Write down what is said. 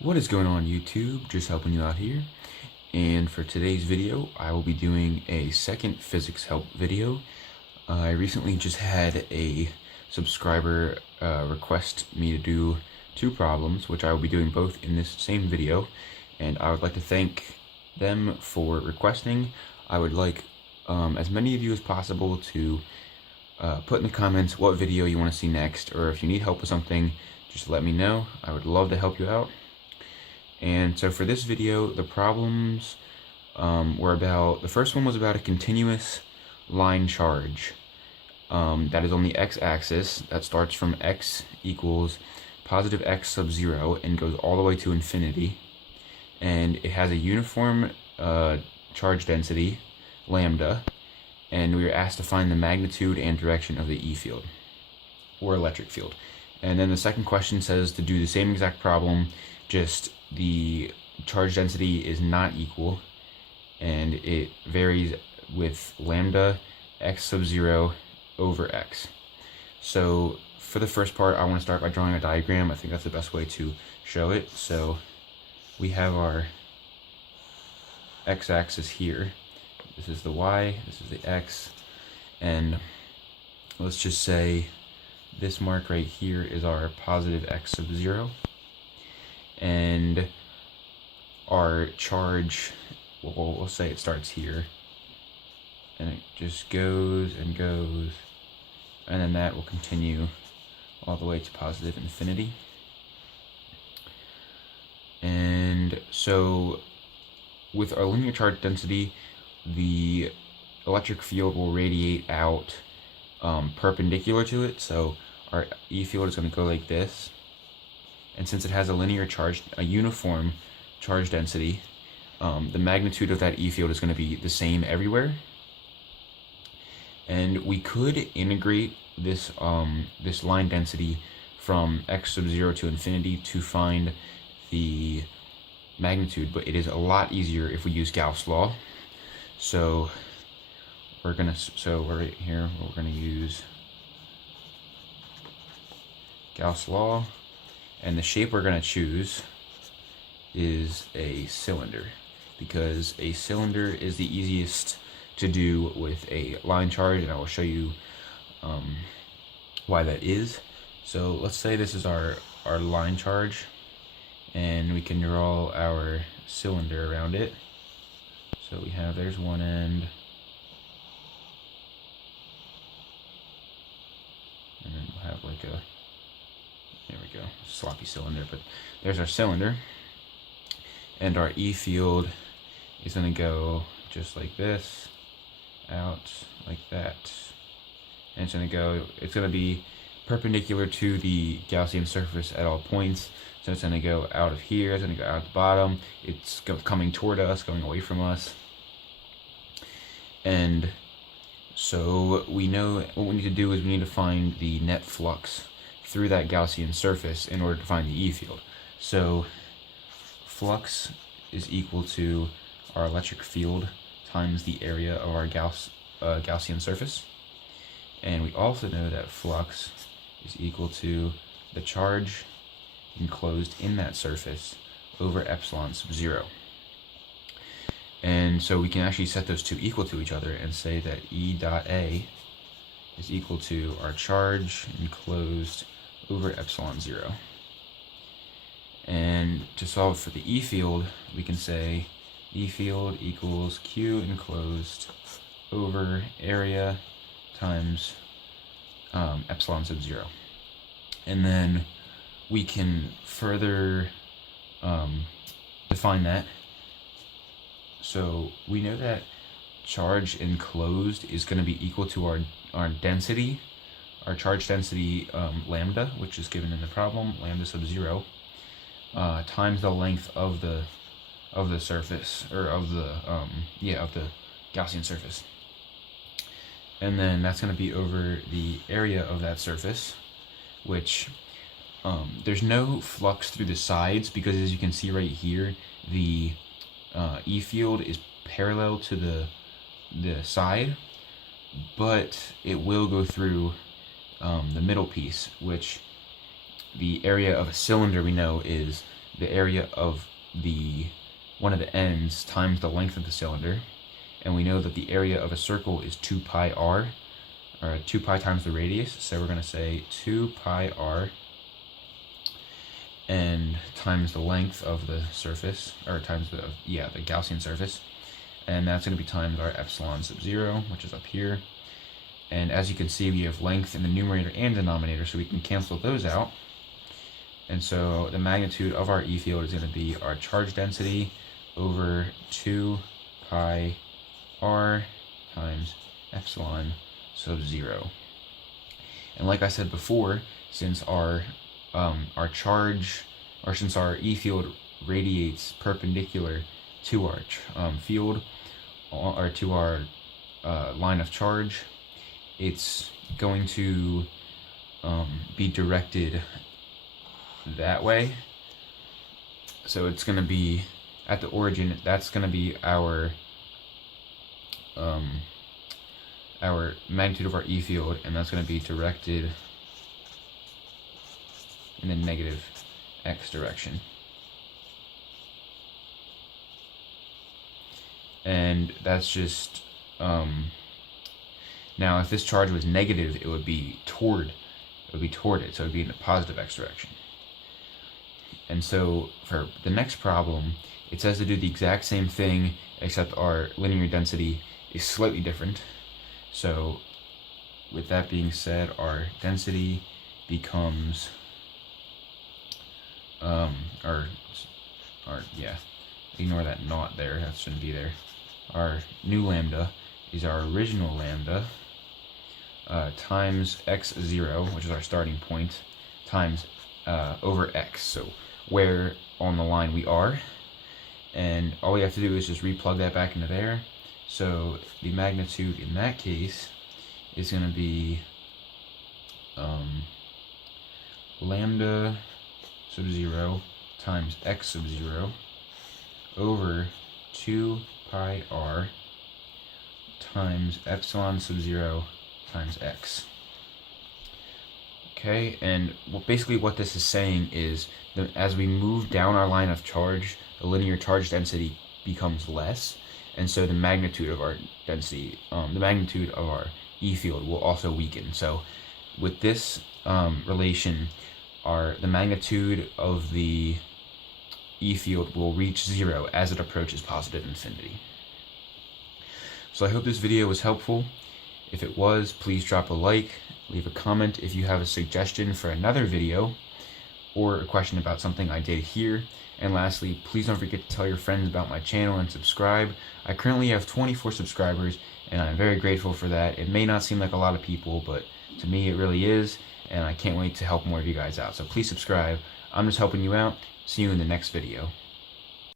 What is going on, YouTube? Just helping you out here. And for today's video, I will be doing a second physics help video. I recently just had a subscriber request me to do two problems, which I will be doing both in this same video. And I would like to thank them for requesting. I would like as many of you as possible to put in the comments what video you want to see next, or if you need help with something, just let me know. I would love to help you out. And so for this video, the problems were about, the first one was about a continuous line charge that is on the x-axis, that starts from x equals positive x sub 0 and goes all the way to infinity. And it has a uniform charge density, lambda, and we were asked to find the magnitude and direction of the E field, or electric field. And then the second question says to do the same exact problem, just the charge density is not equal, and it varies with lambda x sub 0 over x. So for the first part, I want to start by drawing a diagram. I think that's the best way to show it. So we have our x-axis here. This is the y, this is the x, and let's just say this mark right here is our positive x sub 0. And our charge, well, we'll say it starts here, and it just goes and goes, and then that will continue all the way to positive infinity. And so with our linear charge density, the electric field will radiate out perpendicular to it, so our E field is going to go like this. And since it has a linear charge, a uniform charge density, the magnitude of that E field is going to be the same everywhere. And we could integrate this this line density from x sub 0 to infinity to find the magnitude, but it is a lot easier if we use Gauss Law. So we're right here, we're gonna use Gauss Law. And the shape we're going to choose is a cylinder, because a cylinder is the easiest to do with a line charge, and I will show you why that is. So let's say this is our line charge, and we can draw our cylinder around it. So we have, there's one end, and then we'll have like a, there we go, sloppy cylinder, but there's our cylinder. And our E field is going to go just like this, out like that. And it's going to be perpendicular to the Gaussian surface at all points. So it's going to go out of here, it's going to go out the bottom, it's coming toward us, going away from us. And so we know what we need to do is we need to find the net flux through that Gaussian surface in order to find the E field. So flux is equal to our electric field times the area of our Gaussian surface. And we also know that flux is equal to the charge enclosed in that surface over epsilon sub 0. And so we can actually set those two equal to each other and say that E dot A is equal to our charge enclosed over epsilon 0. And to solve for the E field, we can say E field equals Q enclosed over area times epsilon sub 0. And then we can further define that. So we know that charge enclosed is going to be equal to our density, our charge density lambda, which is given in the problem, lambda sub 0, times the length of the surface, or of the Gaussian surface. And then that's going to be over the area of that surface, which there's no flux through the sides, because as you can see right here, the E field is parallel to the side, but it will go through the middle piece, which the area of a cylinder we know is the area of one of the ends times the length of the cylinder, and we know that the area of a circle is 2 pi r, or 2 pi times the radius, so we're going to say 2 pi r and times the length of the surface, or times the Gaussian surface, and that's going to be times our epsilon sub 0, which is up here. And as you can see, we have length in the numerator and denominator, so we can cancel those out. And so the magnitude of our E field is going to be our charge density over 2 pi r times epsilon sub 0. And like I said before, since our E field radiates perpendicular to our field, or to our line of charge, it's going to be directed that way. So it's going to be at the origin. That's going to be our magnitude of our E field, and that's going to be directed in the negative x direction. And that's just now if this charge was negative, it would be toward it, so it would be in the positive x direction. And so for the next problem, it says to do the exact same thing, except our linear density is slightly different. So with that being said, our density becomes ignore that naught there, that shouldn't be there. Our new lambda is our original lambda times x0, which is our starting point, times over x, so where on the line we are, and all we have to do is just replug that back into there. So the magnitude in that case is going to be lambda sub 0 times x sub 0 over 2 pi r times epsilon sub 0 times x. Okay, and basically what this is saying is that as we move down our line of charge, the linear charge density becomes less, and so the magnitude of our density, the magnitude of our E field will also weaken. So with this relation, the magnitude of the E field will reach 0 as it approaches positive infinity. So I hope this video was helpful. If it was, please drop a like, leave a comment if you have a suggestion for another video or a question about something I did here. And lastly, please don't forget to tell your friends about my channel and subscribe. I currently have 24 subscribers, and I'm very grateful for that. It may not seem like a lot of people, but to me it really is, and I can't wait to help more of you guys out. So please subscribe. I'm just helping you out. See you in the next video.